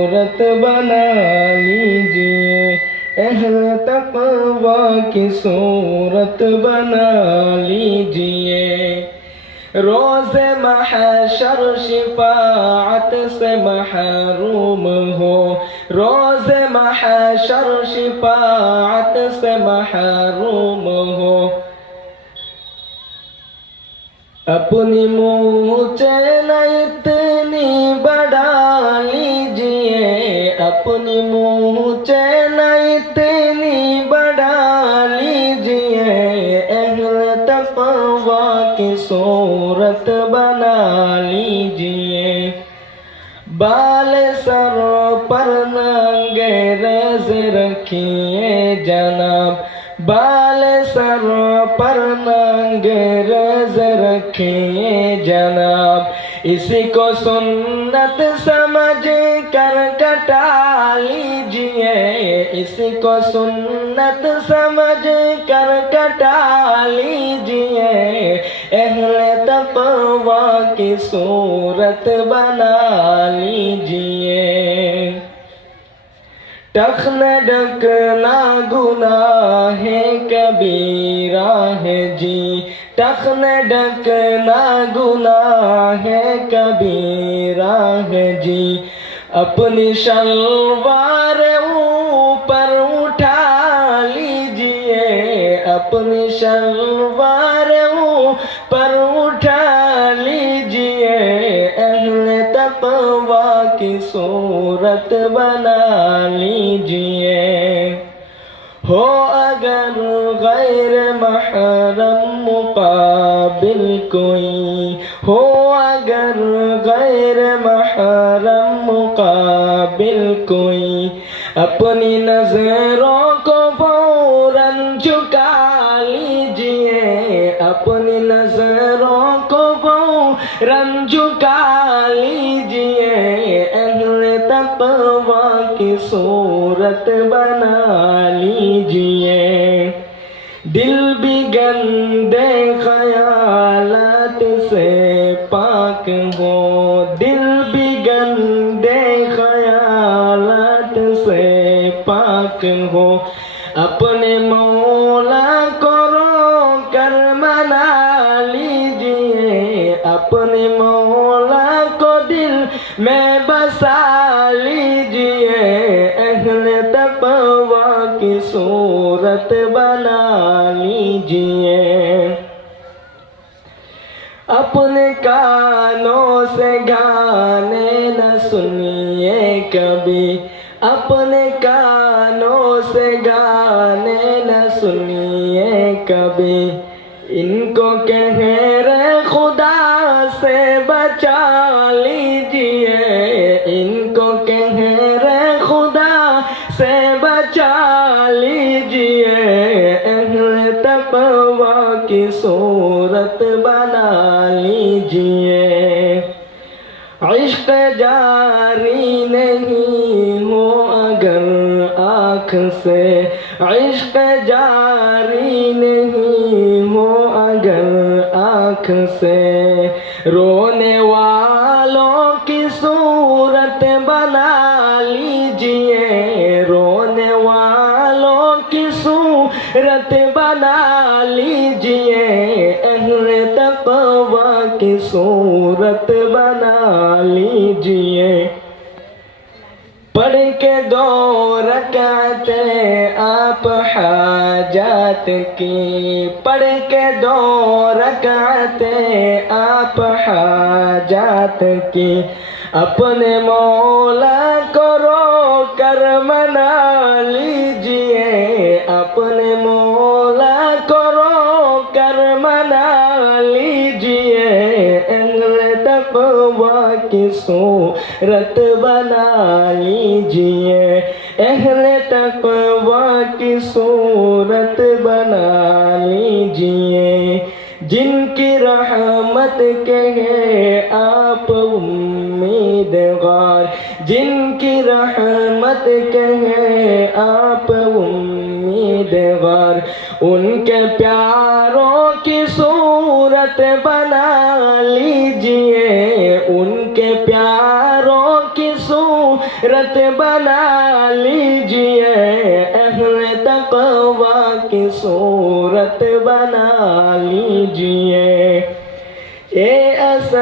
صورت بنا لیجیے۔ اہل تقوی کی صورت بنا لیجیے۔ روز محشر شفاعت سے محروم ہو۔ روز محشر شفاعت سے محروم ہو۔ اپنی منہ چین اتنی بڑھا لیجیے اپنی منہ چین اتنی بڑھا لیجیے اہل تقوی کی صورت بنا لیجیے بال سر پر ننگے رز رکھیے جناب بال سر پر ننگے رز رکھیے جناب اسی کو سنت سمجھ کر کٹا لیجیے اسی کو سنت سمجھ کر کٹا لیجیے اہل تقوی کی صورت بنا لیجیے ٹخن ڈکنا گناہ ہے کبیرہ ہے جی۔ ٹخن ڈکنا گناہ ہے کبیرہ ہے جی۔ اپنی شلوار اوپر اٹھا لیجیے۔ اپنی شلوار اوپر اٹھا لیجیے۔ اہل تقوی کی صورت بنا لیجیے۔ ہو اگر غیر محرم مقابل کوئی محرم مقابل کوئی اپنی نظروں کو فوراً جھکا لیجیے اپنی نظروں کو فوراً جھکا لیجیے اہل تقوی کی صورت بنا لیجیے دل بھی گندے خیالات سے پاک ہو خیالات سے پاک ہو اپنے مولا کو رو کر منا لیجیے اپنے مولا کو دل میں بسا لیجیے اہل تقوی کی صورت بنا لیجیے اپنے کانوں سے گانے سے گانے نہ سنیے کبھی۔ ان کو کہہ رہے خدا سے بچا لیجیے۔ ان کو کہہ رہے خدا سے بچا لیجیے۔ اہل تقوی کی صورت بنا لیجیے۔ عشق جاری آنکھ سے عشق جاری نہیں ہو اگر آنکھ سے رونے والوں کی صورت بنا لیجیے رونے والوں کی صورت بنا لیجیے اہل تقوی کی صورت بنا لیجیے پڑھ کے دو رکعتیں آپ حاجات کی، پڑھ کے دو رکعتیں آپ حاجات کی۔ اپنے مولا کو رو کر منا صورت بنا لیجیے اہل تقوی کی صورت بنا لیجیے جن کی رحمت کے ہیں آپ امیدوار جن کی رحمت کے ہیں آپ امیدوار ان کے پیاروں کی صورت بنا لیجیے بنا لیجیے اہل تقوا کی صورت بنا لیجیے۔ یہ اصل